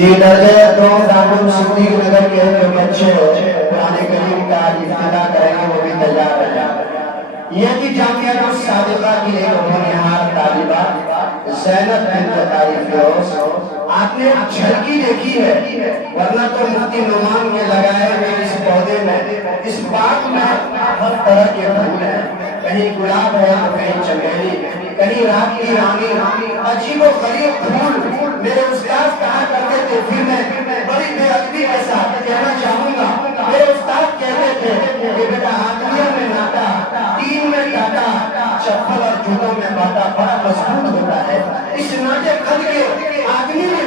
जी दर्जे तो दारुल सिद्दीक नगर के जो बच्चे कुरान करीम का इफ्तिताह करेंगे वो भी तैयार है। ये भी जामिया सादिका की एक होनहार तालिबा ज़ैनब बिन्त तारिफ, आपने झलकी देखी है, वरना तो मुफ्ती नुमान के लगाए हुए इस पौधे में, इस बाग में हर तरह के फूल हैं, कहीं गुलाब है तो कहीं चमेली, कहीं रात की रानी, अजीबो गरीब फूल। मेरे उस्ताद कहा करते थे, फिर मैं बड़ी बेअदबी के साथ कहना चाहूंगा, मेरे उस्ताद कहते थे कि बेटा आदमियों में नाता, तीन में टाटा, चप्पल और जूतों में बाटा बड़ा मजबूत होता है। इस नाटे कद के आदमी ने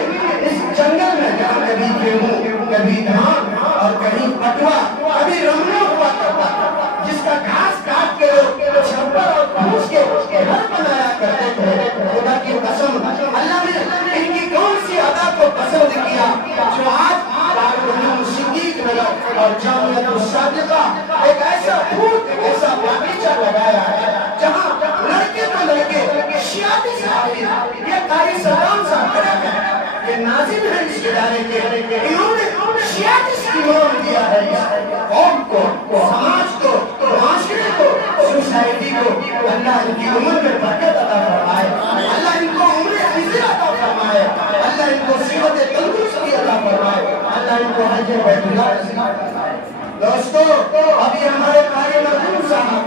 इस जंगल में जहाँ कभी गेहूं, कभी धान और कभी पटवा, कभी रमना हुआ करता था, जिसका घास काट के छप्पर और फूस के घर बनाया करते थे। खुदा की कसम, अल्लाह ने इनकी कौन सी अदा को पसंद किया जो आज दारुल उलूम सिद्दीक नगर और जामिया सादिका एक ऐसा फूल, एक ऐसा बागीचा लगाया है जहाँ लड़के तो लड़के शियाती साहब ये कारी सलाम सा खड़ा है, ये नाजिम है इस इदारे के, इन्होंने शियाती इमाम दिया है कौम को, समाज को, माशरे को, सोसाइटी को। अल्लाह इनकी उम्र में बरकत अता फरमाए, अल्लाह इनको उम्र इज़्ज़त अता फरमाए, अल्लाह इनको सेहत तंदुरुस्ती अता फरमाए, अल्लाह इनको हज बैतुल्लाह नसीब फरमाए। दोस्तों, अभी हमारे कारी मरहूम साहब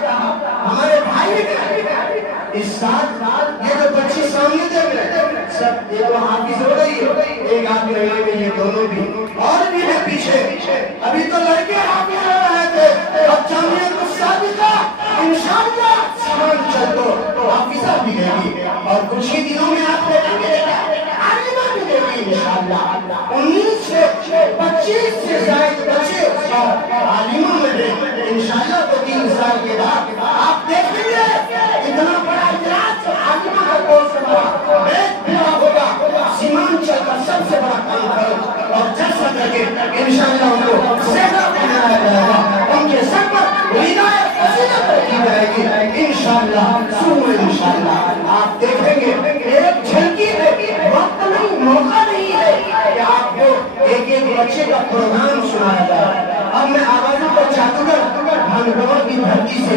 हमारे भाई इस साथ ये जो बच्ची सामने देख रहे हैं सब, ये तो हाफिज हो रही है, एक आध महीने में ये दोनों भी और भी है पीछे। अभी तो लड़के हाफिज हो रहे थे, अब जामिया सादिका इंशाअल्लाह सामान चल तो हाफिजा भी देगी और कुछ ही दिनों में आप देखेंगे आलिमा भी देगी इंशाअल्लाह। 19 से 25 से शायद बच्चे आलिमा में देंगे इंशाअल्लाह। तो 3 साल के बाद आप देखेंगे इतना बड़ा इजलास आलिमा का कोर्स होगा, सीमांचल का सबसे बड़ा कॉन्फ्रेंस और जलसा करके इंशाअल्लाह उनको सेवा बनाया जाएगा, उनके सर पर हिदायत फजीलत रखी जाएगी इंशाअल्लाह। सुनो इंशाअल्लाह आप देखेंगे एक झलकी है, वक्त नहीं, मौका नहीं है कि आपको एक एक बच्चे का प्रोग्राम सुनाया जाए। अब मैं आवाज़ों का जादूगर भंगवा की धरती से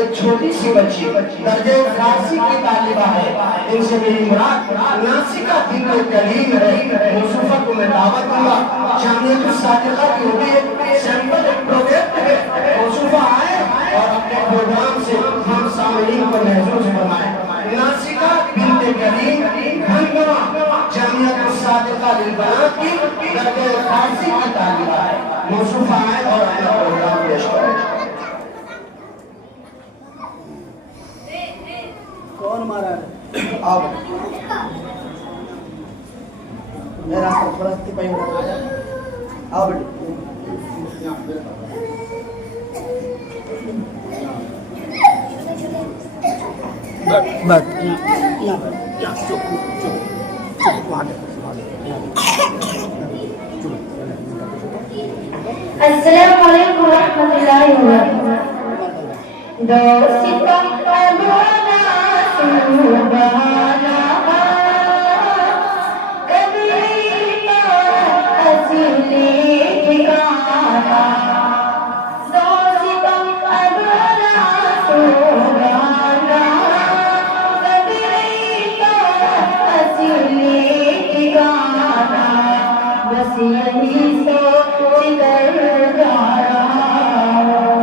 एक छोटी सी बच्ची दर्जे फारसी की तालिबा है, इनसे मेरी मुराद नासिका बिन्त करीम है, मुसफ़ा को मैं दावत दूंगा। जामिया सादिका की होगी एक सैंपल, एक प्रोजेक्ट है, मुसफ़ा आए और अपने प्रोग्राम से हम सामईन को महसूस फरमाएं। नासिका बिन्त करीम भंगवा जामिया सादिका लिलबनात की दर्जे फारसी की तालिबा है, मुसफ़ा आए और अपना प्रोग्राम पेश करें। कौन मारा है? आओ मेरा थोड़ा तिपाही हो रहा है, आओ बेटे। बस यहाँ चुप वहाँ अस्सलामु अलैकुम रहमतुल्लाहि व बरकातहू। दोस्ता अबोना सुबहाना कभी असली ठिकाना। दोस्ता अबोना सुबहाना कभी असली ठिकाना। बस यही सोच कर जा रहा हूँ,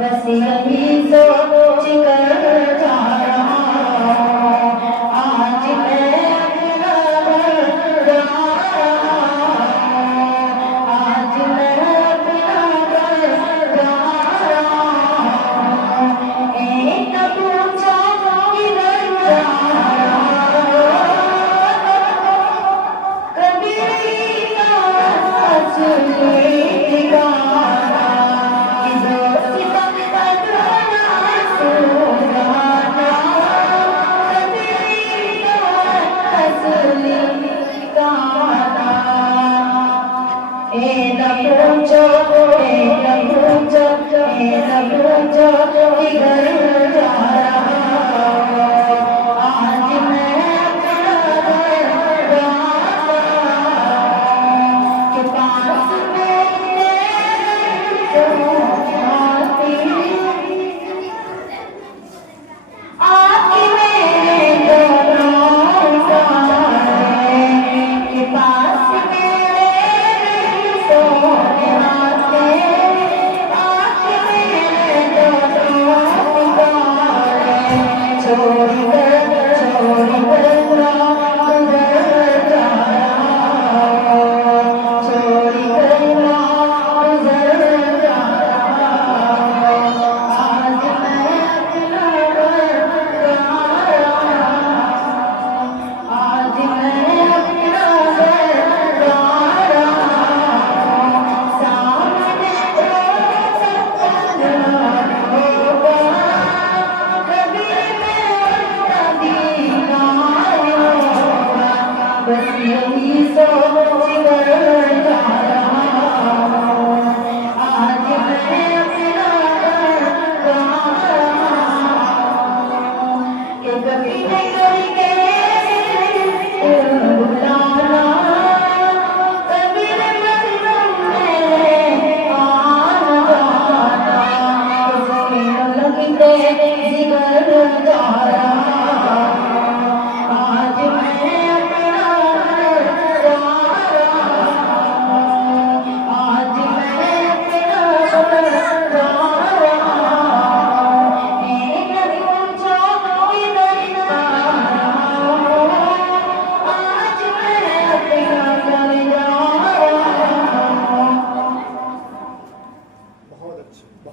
बस यही सोच कर जा रहा हूँ। आज मैं अपना घर जा रहा हूँ, आज मैं अपना घर जा रहा हूँ। एक पूछा किधर जा रहा हूँ, कभी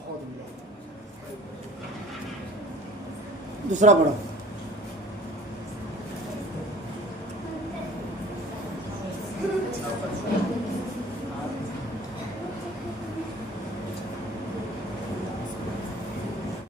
बहुत बढ़िया। दूसरा पढ़ो।